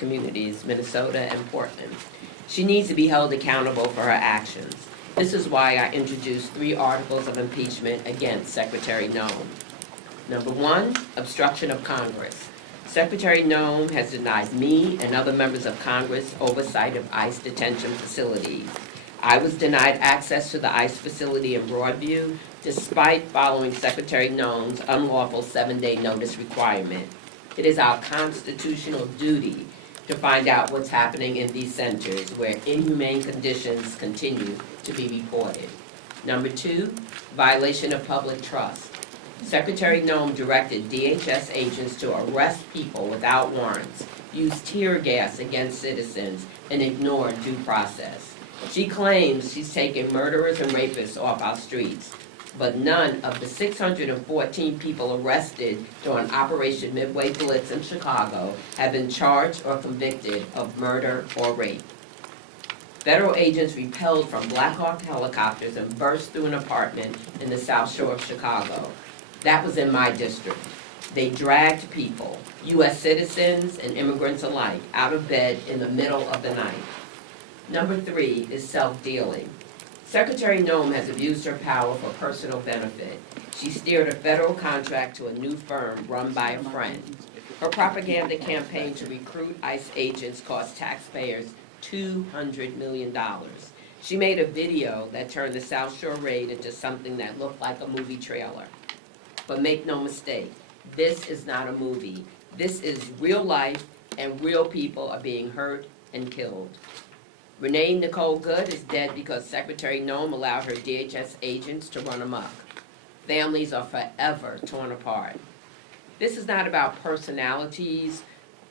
communities, Minnesota and Portland. She needs to be held accountable for her actions. This is why I introduced 3 articles of impeachment against Secretary Noem. Number 1, obstruction of Congress. Secretary Noem has denied me and other members of Congress oversight of ICE detention facilities. I was denied access to the ICE facility in Broadview despite following Secretary Noem's unlawful 7-day notice requirement. It is our constitutional duty to find out what's happening in these centers where inhumane conditions continue to be reported. Number 2, violation of public trust. Secretary Noem directed DHS agents to arrest people without warrants, use tear gas against citizens, and ignore due process. She claims she's taken murderers and rapists off our streets, but none of the 614 people arrested during Operation Midway Blitz in Chicago have been charged or convicted of murder or rape. Federal agents repelled from Black Hawk helicopters and burst through an apartment in the South Shore of Chicago. That was in my district. They dragged people, U.S. citizens and immigrants alike, out of bed in the middle of the night. Number 3 is self-dealing. Secretary Noem has abused her power for personal benefit. She steered a federal contract to a new firm run by a friend. Her propaganda campaign to recruit ICE agents cost taxpayers $200 million. She made a video that turned the South Shore raid into something that looked like a movie trailer. But make no mistake, this is not a movie. This is real life, and real people are being hurt and killed. Renee Nicole Good is dead because Secretary Noem allowed her DHS agents to run amok. Families are forever torn apart. This is not about personalities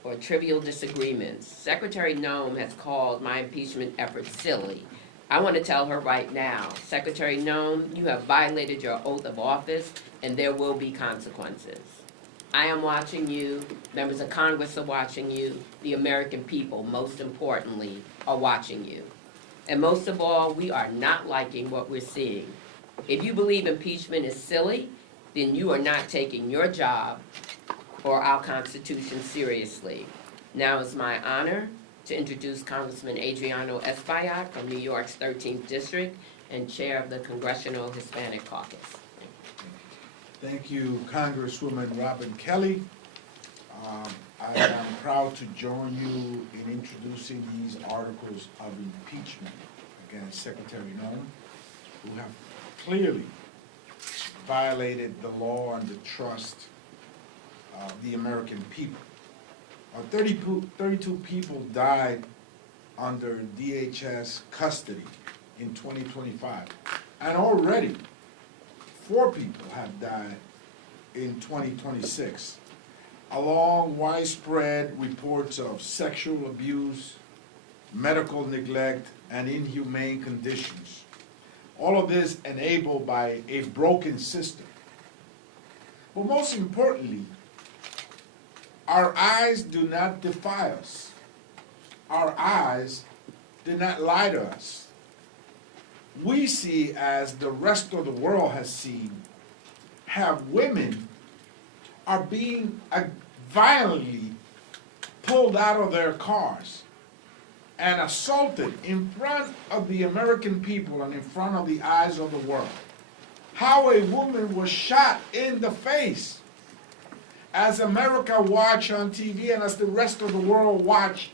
or trivial disagreements. Secretary Noem has called my impeachment efforts silly. I want to tell her right now, Secretary Noem, you have violated your oath of office, and there will be consequences. I am watching you, members of Congress are watching you, the American people, most importantly, are watching you. And most of all, we are not liking what we're seeing. If you believe impeachment is silly, then you are not taking your job or our Constitution seriously. Now it's my honor to introduce Congressman Adriano Espaillat from New York's 13th District and Chair of the Congressional Hispanic Caucus. Thank you, Congresswoman Robin Kelly. I am proud to join you in introducing these articles of impeachment against Secretary Noem, who have clearly violated the law and the trust of the American people. 32 people died under DHS custody in 2025, and already 4 people have died in 2026, along widespread reports of sexual abuse, medical neglect, and inhumane conditions. All of this enabled by a broken system. But most importantly, our eyes do not defy us. Our eyes do not lie to us. We see, as the rest of the world has seen, how women are being violently pulled out of their cars and assaulted in front of the American people and in front of the eyes of the world. How a woman was shot in the face as America watched on TV and as the rest of the world watched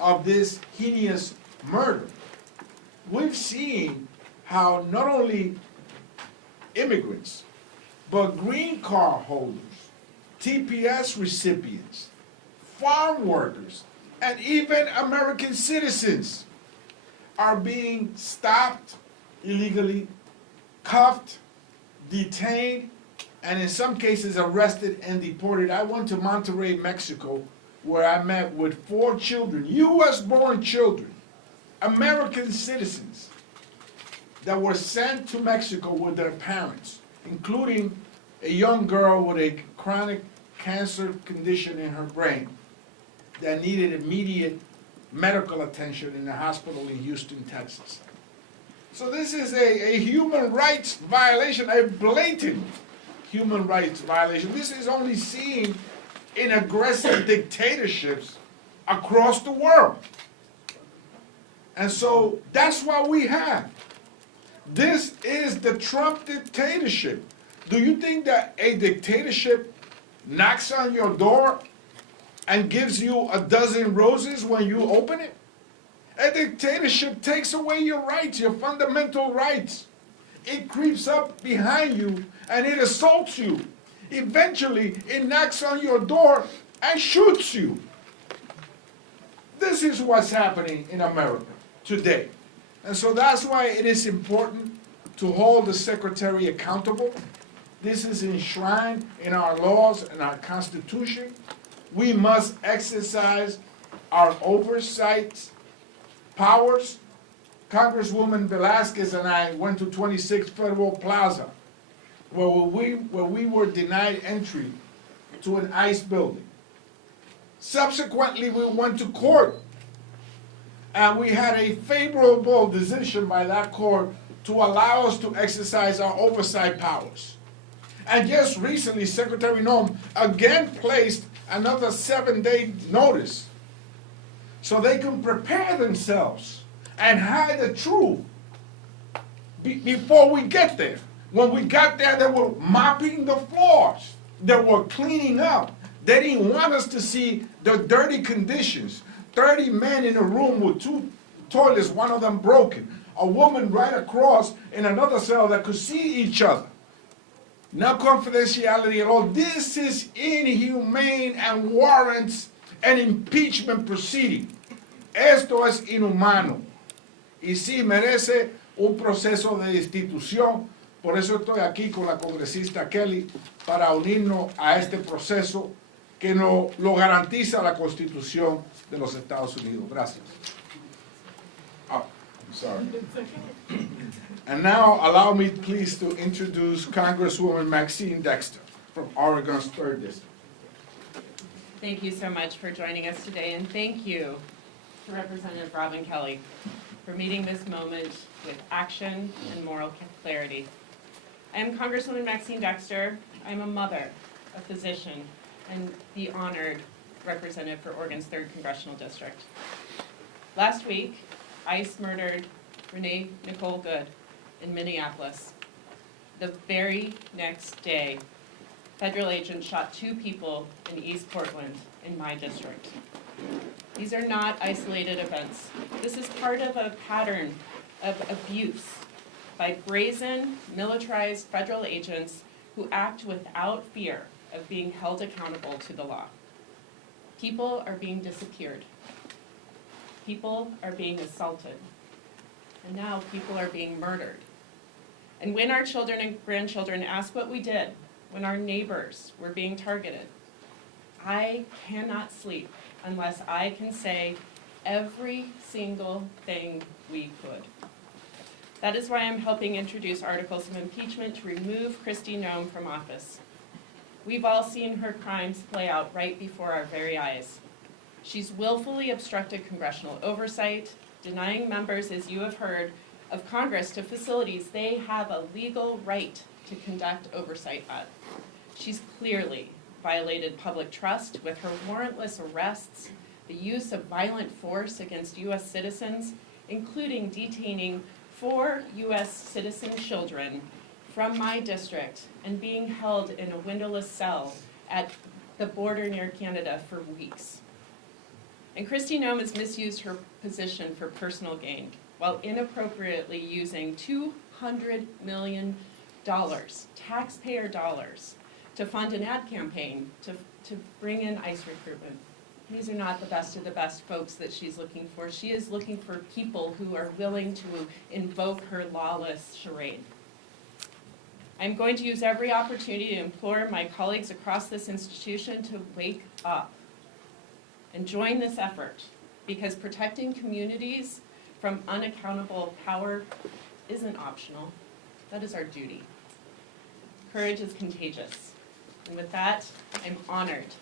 of this heinous murder. We've seen how not only immigrants, but green card holders, TPS recipients, farm workers, and even American citizens are being stopped illegally, cuffed, detained, and in some cases arrested and deported. I went to Monterrey, Mexico, where I met with 4 children, U.S.-born children, American citizens, that were sent to Mexico with their parents, including a young girl with a chronic cancer condition in her brain that needed immediate medical attention in a hospital in Houston, Texas. So this is a human rights violation, a blatant human rights violation. This is only seen in aggressive dictatorships across the world. And so that's what we have. This is the Trump dictatorship. Do you think that a dictatorship knocks on your door and gives you a dozen roses when you open it? A dictatorship takes away your rights, your fundamental rights. It creeps up behind you and it assaults you. Eventually, it knocks on your door and shoots you. This is what's happening in America today. And so that's why it is important to hold the secretary accountable. This is enshrined in our laws and our Constitution. We must exercise our oversight powers. Congresswoman Velasquez and I went to 26 Federal Plaza, where we were denied entry to an ICE building. Subsequently, we went to court, and we had a favorable decision by that court to allow us to exercise our oversight powers. And just recently, Secretary Noem again placed another 7-day notice so they can prepare themselves and hide the truth before we get there. When we got there, they were mopping the floors. They were cleaning up. They didn't want us to see the dirty conditions. 30 men in a room with 2 toilets, one of them broken. A woman right across in another cell that could see each other. No confidentiality at all. This is inhumane and warrants an impeachment proceeding. Esto es inhumano. Y sí merece un proceso de destitución. Por eso estoy aquí con la congresista Kelly para unirnos a este proceso que lo garantiza la Constitución de los Estados Unidos. Gracias. Oh, I'm sorry. And now allow me please to introduce Congresswoman Maxine Dexter from Oregon's 3rd District. Thank you so much for joining us today, and thank you to Representative Robin Kelly for meeting this moment with action and moral clarity. I am Congresswoman Maxine Dexter. I'm a mother, a physician, and the honored representative for Oregon's 3rd Congressional District. Last week, ICE murdered Renee Nicole Good in Minneapolis. The very next day, federal agents shot 2 people in East Portland in my district. These are not isolated events. This is part of a pattern of abuse by brazen, militarized federal agents who act without fear of being held accountable to the law. People are being disappeared. People are being assaulted. And now people are being murdered. And when our children and grandchildren ask what we did, when our neighbors were being targeted, I cannot sleep unless I can say every single thing we could. That is why I'm helping introduce articles of impeachment to remove Kristi Noem from office. We've all seen her crimes play out right before our very eyes. She's willfully obstructed congressional oversight, denying members, as you have heard, of Congress to facilities they have a legal right to conduct oversight at. She's clearly violated public trust with her warrantless arrests, the use of violent force against U.S. citizens, including detaining 4 U.S. citizen children from my district and being held in a windowless cell at the border near Canada for weeks. And Kristi Noem has misused her position for personal gain while inappropriately using $200 million, taxpayer dollars, to fund an ad campaign to bring in ICE recruitment. These are not the best of the best folks that she's looking for. She is looking for people who are willing to invoke her lawless charade. I'm going to use every opportunity to implore my colleagues across this institution to wake up and join this effort, because protecting communities from unaccountable power isn't optional. That is our duty. Courage is contagious. And with that, I'm honored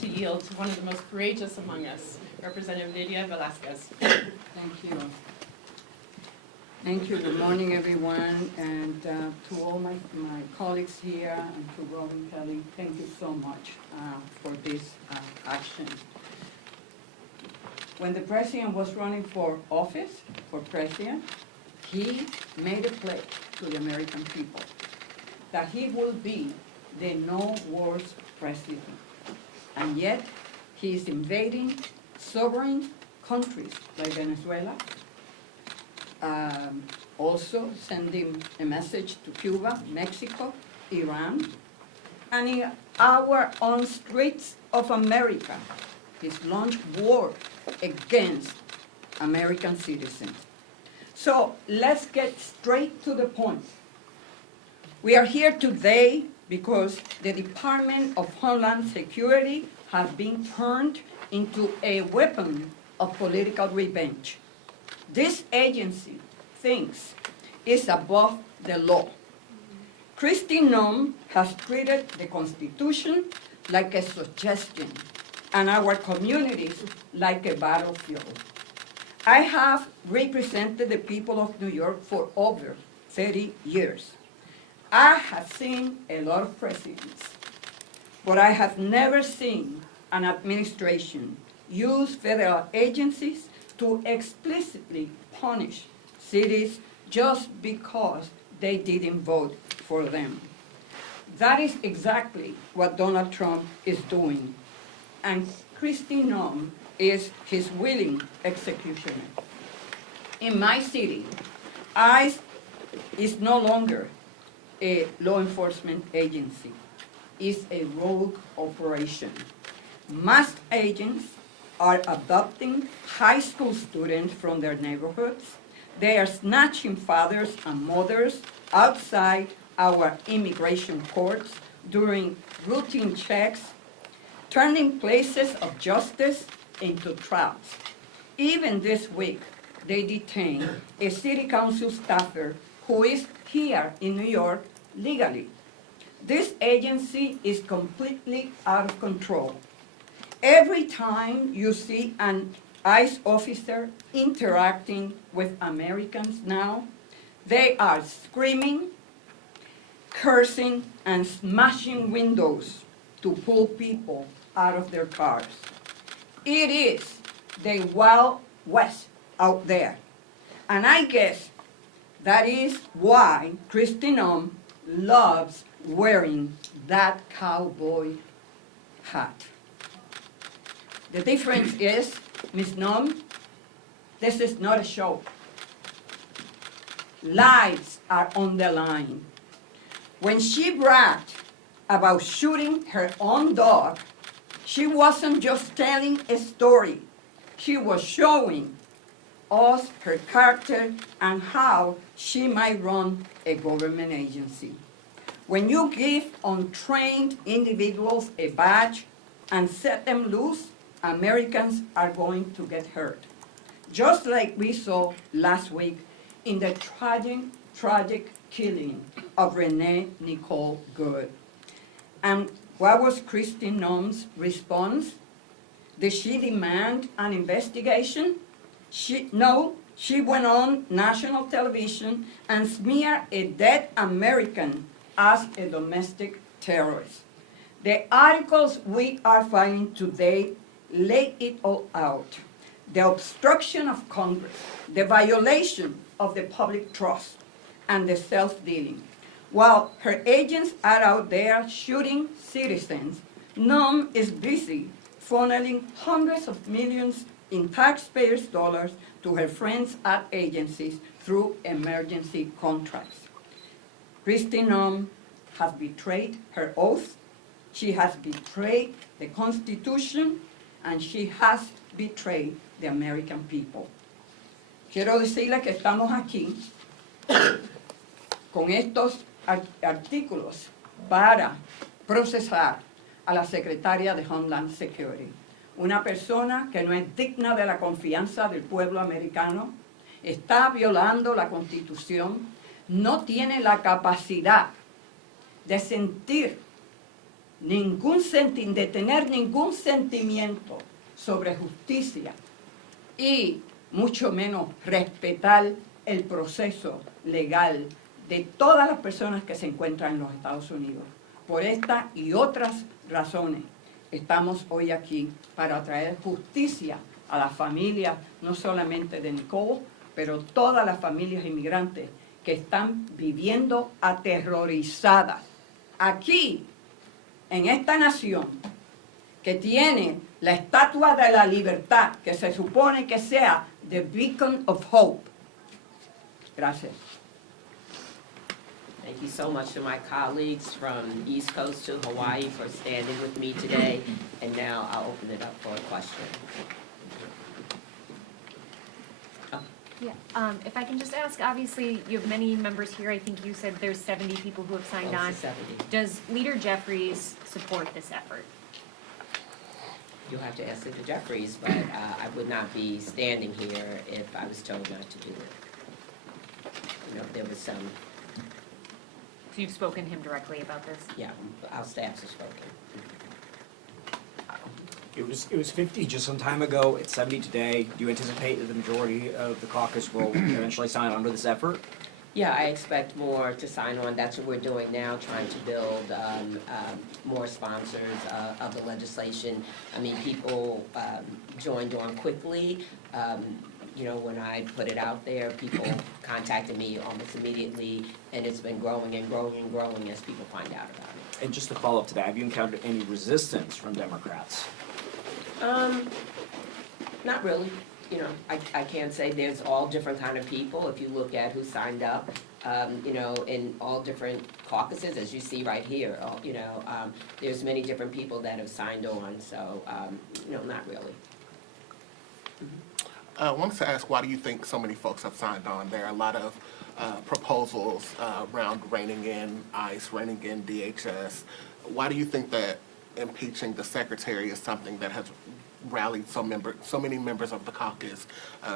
to yield to one of the most courageous among us, Representative Nydia Velasquez. Thank you. Thank you. Good morning, everyone, and to all my colleagues here and to Robin Kelly, thank you so much for this action. when the president was running for office, for president, he made a pledge to the American people that he will be the no wars president. And yet, he is invading sovereign countries like Venezuela, also sending a message to Cuba, Mexico, Iran, and in our own streets of America, he's launched war against American citizens. So let's get straight to the point. We are here today because the Department of Homeland Security has been turned into a weapon of political revenge. This agency thinks it's above the law. Kristi Noem has treated the Constitution like a suggestion and our communities like a battlefield. I have represented the people of New York for over 30 years. I have seen a lot of presidents, but I have never seen an administration use federal agencies to explicitly punish cities just because they didn't vote for them. That is exactly what Donald Trump is doing, and Kristi Noem is his willing executioner. In my city, ICE is no longer a law enforcement agency. It's a rogue operation. Masked agents are abducting high school students from their neighborhoods. They are snatching fathers and mothers outside our immigration courts during routine checks, turning places of justice into traps. Even this week, they detained a city council staffer who is here in New York legally. This agency is completely out of control. Every time you see an ICE officer interacting with Americans now, they are screaming, cursing, and smashing windows to pull people out of their cars. It is the Wild West out there. And I guess that is why Kristi Noem loves wearing that cowboy hat. The difference is, Ms. Noem, this is not a show. Lives are on the line. When she bragged about shooting her own dog, she wasn't just telling a story. She was showing us her character and how she might run a government agency. When you give untrained individuals a badge and set them loose, Americans are going to get hurt. Just like we saw last week in the tragic killing of Renee Nicole Good. And what was Kristi Noem's response? Did she demand an investigation? No, she went on national television and smeared a dead American as a domestic terrorist. The articles we are filing today lay it all out. The obstruction of Congress, the violation of the public trust, and the self-dealing. While her agents are out there shooting citizens, Noem is busy funneling hundreds of millions in taxpayers' dollars to her friends at agencies through emergency contracts. Kristi Noem has betrayed her oath, she has betrayed the Constitution, and she has betrayed the American people. Quiero decirle que estamos aquí con estos artículos para procesar a la secretaria de Homeland Security, una persona que no es digna de la confianza del pueblo americano, está violando la Constitución, no tiene la capacidad de sentir de tener ningún sentimiento sobre justicia y mucho menos respetar el proceso legal de todas las personas que se encuentran en los Estados Unidos. Por esta y otras razones estamos hoy aquí para traer justicia a las familias, no solamente de Nicole, pero todas las familias inmigrantes que están viviendo aterrorizadas. Aquí, en esta nación, que tiene la estatua de la libertad, que se supone que sea the beacon of hope. Gracias. Thank you so much to my colleagues from East Coast to Hawaii for standing with me today. And now I'll open it up for a question. Yeah, if I can just ask, obviously, you have many members here. I think you said there's 70 people who have signed Close on. to 70. Does Leader Jeffries support this effort? You'll have to ask Senator Jeffries, but I would not be standing here if I was told not to do it. You know, there was some, So you've spoken to him directly about this? yeah, our staffs have spoken. It was 50 just some time ago. It's 70 today. Do you anticipate that the majority of the caucus will eventually sign on to this effort? Yeah, I expect more to sign on. That's what we're doing now, trying to build more sponsors of the legislation. I mean, people joined on quickly. You know, when I put it out there, people contacted me almost immediately, and it's been growing and growing and growing as people find out about it. And just to follow up to that, have you encountered any resistance from Democrats? Not really. You know, I can't say there's all different kind of people. If you look at who signed up, you know, in all different caucuses, as you see right here, you know, there's many different people that have signed on, so, you know, not really. I wanted to ask, why do you think so many folks have signed on? There are a lot of proposals around reining in ICE, reining in DHS. Why do you think that impeaching the secretary is something that has rallied so many members of the caucus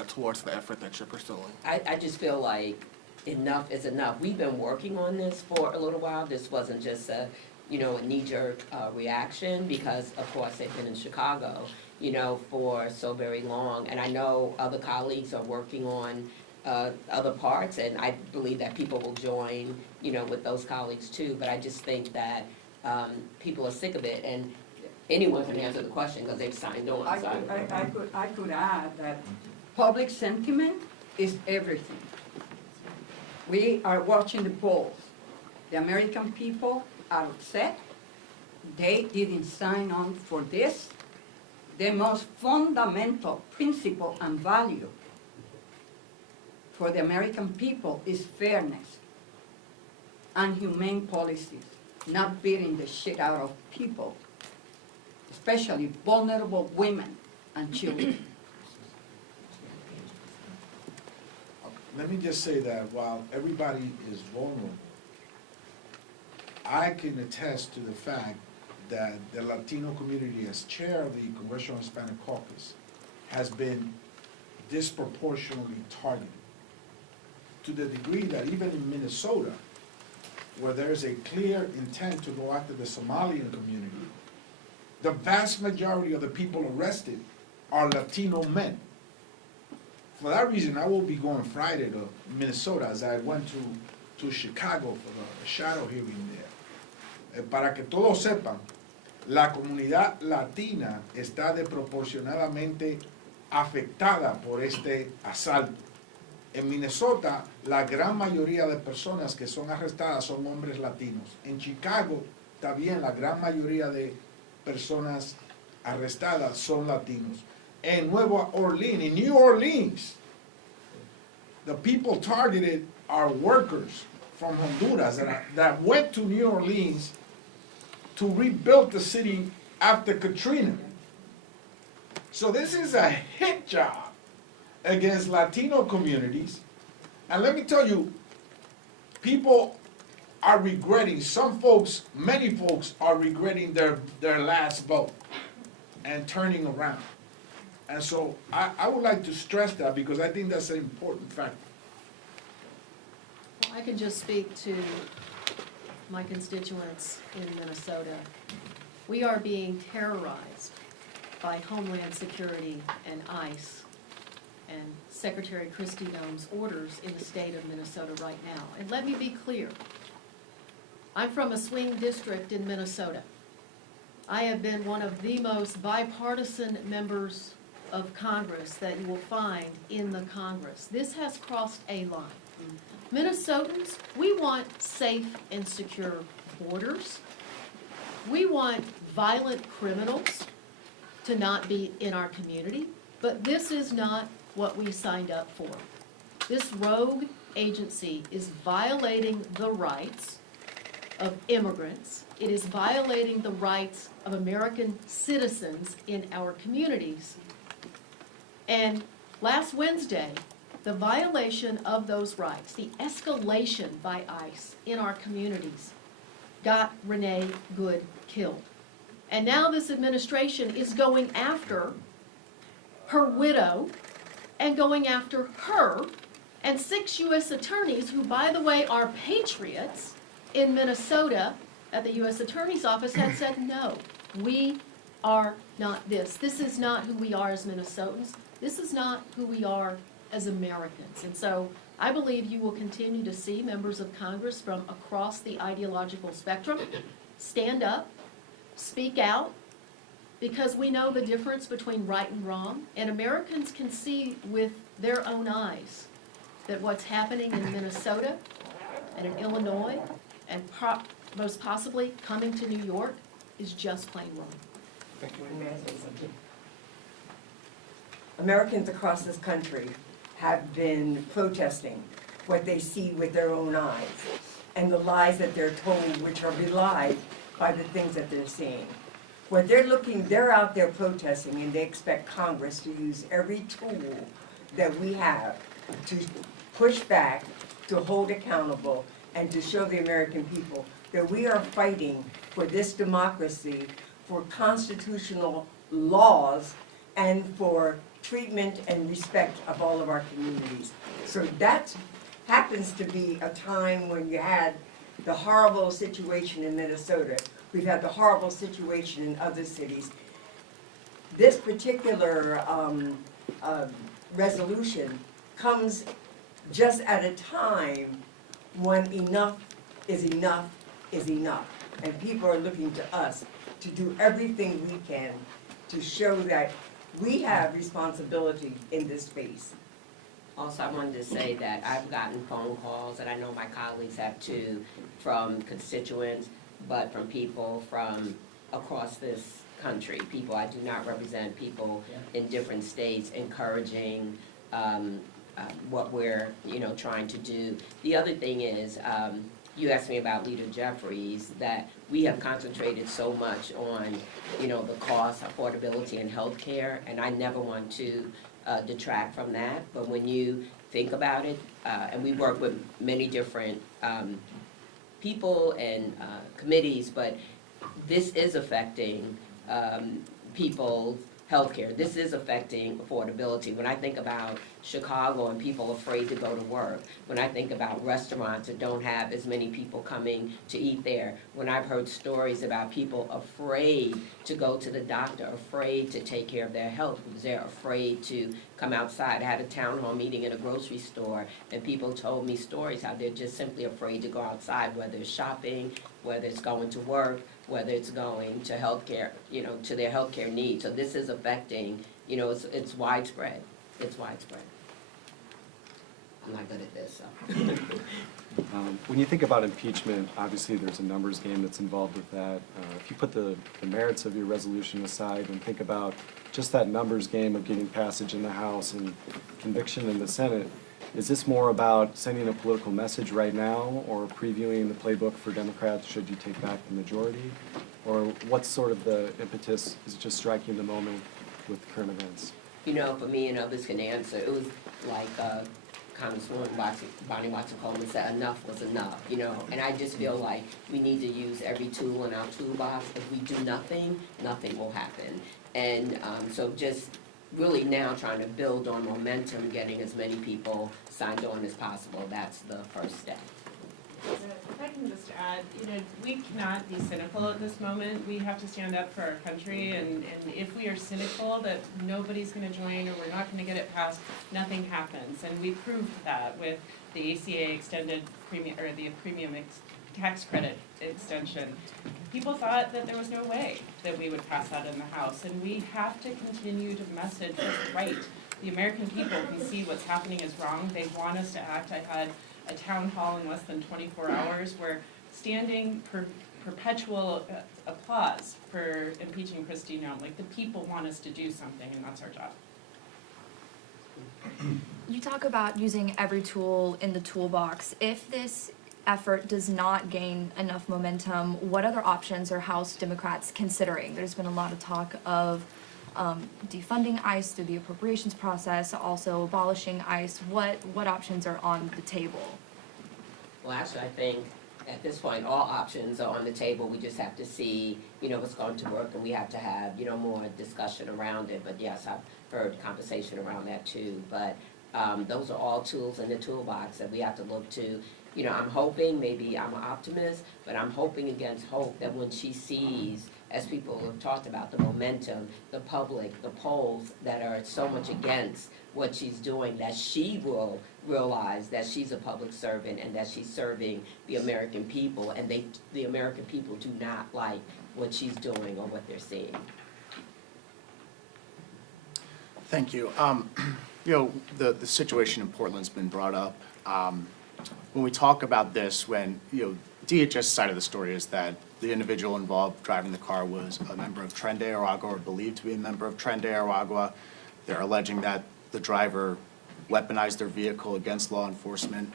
towards the effort that you're pursuing? I just feel like enough is enough. We've been working on this for a little while. This wasn't just a, you know, a knee-jerk reaction, because of course they've been in Chicago, you know, for so very long. And I know other colleagues are working on other parts, and I believe that people will join, you know, with those colleagues too. But I just think that people are sick of it, and anyone can answer the question because they've signed on. I could add that public sentiment is everything. We are watching the polls. The American people are upset. They didn't sign on for this. The most fundamental principle and value for the American people is fairness and humane policies, not beating the shit out of people, especially vulnerable women and children. Let me just say that while everybody is vulnerable, I can attest to the fact that the Latino community, as chair of the Congressional Hispanic Caucus, has been disproportionately targeted, to the degree that even in Minnesota, where there's a clear intent to go after the Somalian community, the vast majority of the people arrested are Latino men. For that reason, I will be going Friday to Minnesota, as I went to Chicago for the shadow hearing there. Para que todos sepan, la comunidad latina está desproporcionadamente afectada por este asalto. En Minnesota, la gran mayoría de personas que son arrestadas son hombres latinos. En Chicago, también la gran mayoría de personas arrestadas son latinos. En Nueva Orleans, in New Orleans, the people targeted are workers from Honduras that went to New Orleans to rebuild the city after Katrina. So this is a hit job against Latino communities. And let me tell you, people are regretting, some folks, many folks are regretting their last vote and turning around. And so I would like to stress that, because I think that's an important factor. I can just speak to my constituents in Minnesota. We are being terrorized by Homeland Security and ICE and Secretary Kristi Noem's orders in the state of Minnesota right now. And let me be clear, I'm from a swing district in Minnesota. I have been one of the most bipartisan members of Congress that you will find in the Congress. This has crossed a line. Minnesotans, we want safe and secure borders. We want violent criminals to not be in our community, but this is not what we signed up for. This rogue agency is violating the rights of immigrants. It is violating the rights of American citizens in our communities. And last Wednesday, the violation of those rights, the escalation by ICE in our communities, got Renee Good killed. And now this administration is going after her widow and going after her and 6 U.S. attorneys who, by the way, are patriots in Minnesota at the U.S. Attorney's Office had said, no, we are not this. This is not who we are as Minnesotans. This is not who we are as Americans. And so I believe you will continue to see members of Congress from across the ideological spectrum stand up, speak out, because we know the difference between right and wrong, and Americans can see with their own eyes that what's happening in Minnesota and in Illinois and most possibly coming to New York is just plain wrong. May I say something? Americans across this country have been protesting what they see with their own eyes and the lies that they're told, which are belied by the things that they're seeing. What they're out there protesting, and they expect Congress to use every tool that we have to push back, to hold accountable, and to show the American people that we are fighting for this democracy, for constitutional laws, and for treatment and respect of all of our communities. So that happens to be a time when you had the horrible situation in Minnesota. We've had the horrible situation in other cities. This particular resolution comes just at a time when enough is enough is enough. And people are looking to us to do everything we can to show that we have responsibility in this space. Also, I wanted to say that I've gotten phone calls, and I know my colleagues have too, from constituents, but from people from across this country. People, I do not represent people in different states encouraging what we're, trying to do. The other thing is, you asked me about Leader Jeffries, that we have concentrated so much on, the cost, affordability, and health care, and I never want to detract from that. But when you think about it, and we work with many different people and committees, but this is affecting people's healthcare. This is affecting affordability. When I think about Chicago and people afraid to go to work, when I think about restaurants that don't have as many people coming to eat there, when I've heard stories about people afraid to go to the doctor, afraid to take care of their health because they're afraid to come outside. I had a town hall meeting in a grocery store, and people told me stories how they're just simply afraid to go outside, whether it's shopping, whether it's going to work, whether it's going to healthcare, to their healthcare needs. So this is affecting, it's widespread. It's widespread. I'm not good at this, so. When you think about impeachment, obviously there's a numbers game that's involved with that. If you put the merits of your resolution aside and think about just that numbers game of getting passage in the House and conviction in the Senate, is this more about sending a political message right now or previewing the playbook for Democrats should you take back the majority? Or what's sort of the impetus? Is it just striking the moment with the current events? For me, and others can answer, it was like Congresswoman Bonnie Watson-Coleman said, enough was enough, and I just feel like we need to use every tool in our toolbox. If we do nothing, nothing will happen. And so just really now trying to build on momentum, getting as many people signed on as possible. That's the first step. If I can just add, we cannot be cynical at this moment. We have to stand up for our country, and if we are cynical that nobody's going to join or we're not going to get it passed, nothing happens. And we proved that with the ACA extended premium, or the premium tax credit extension. People thought that there was no way that we would pass that in the House, and we have to continue to message what's right. The American people can see what's happening is wrong. They want us to act. I had a town hall in less than 24 hours where standing perpetual applause for impeaching Kristi Noem. Like, the people want us to do something, and that's our job. You talk about using every tool in the toolbox. If this effort does not gain enough momentum, what other options are House Democrats considering? There's been a lot of talk of defunding ICE through the appropriations process, also abolishing ICE. What options are on the table? Well, actually, I think at this point, all options are on the table. We just have to see, what's going to work, and we have to have, more discussion around it. But yes, I've heard conversation around that too. But those are all tools in the toolbox that we have to look to. I'm hoping, maybe I'm an optimist, but I'm hoping against hope that when she sees, as people have talked about, the momentum, the public, the polls that are so much against what she's doing, that she will realize that she's a public servant and that she's serving the American people, and the American people do not like what she's doing or what they're seeing. Thank you. The situation in Portland's been brought up. When we talk about this, DHS side of the story is that the individual involved driving the car was a member of Tren de Aragua, or believed to be a member of Tren de Aragua. They're alleging that the driver weaponized their vehicle against law enforcement.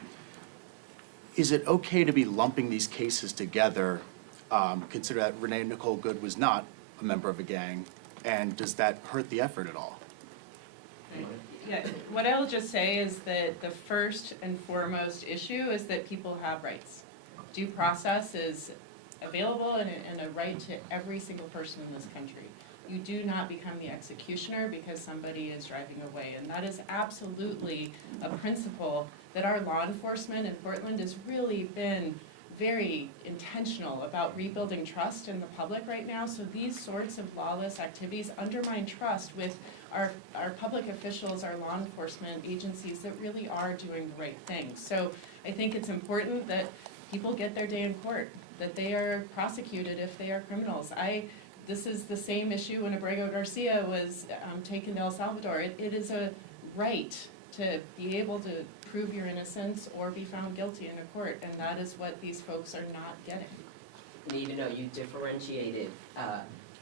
Is it okay to be lumping these cases together, consider that Renee Nicole Good was not a member of a gang, and does that hurt the effort at all? Yeah, what I'll just say is that the first and foremost issue is that people have rights. Due process is available and a right to every single person in this country. You do not become the executioner because somebody is driving away, and that is absolutely a principle that our law enforcement in Portland has really been very intentional about rebuilding trust in the public right now. So these sorts of lawless activities undermine trust with our public officials, our law enforcement agencies that really are doing the right thing. So I think it's important that people get their day in court, that they are prosecuted if they are criminals. This is the same issue when Abrego Garcia was taken to El Salvador. It is a right to be able to prove your innocence or be found guilty in a court, and that is what these folks are not getting. And even though you differentiated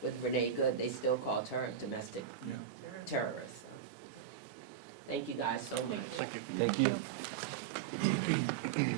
with Renee Good, they still called her a domestic terrorist. So. Thank you guys so much. Thank you. Thank you.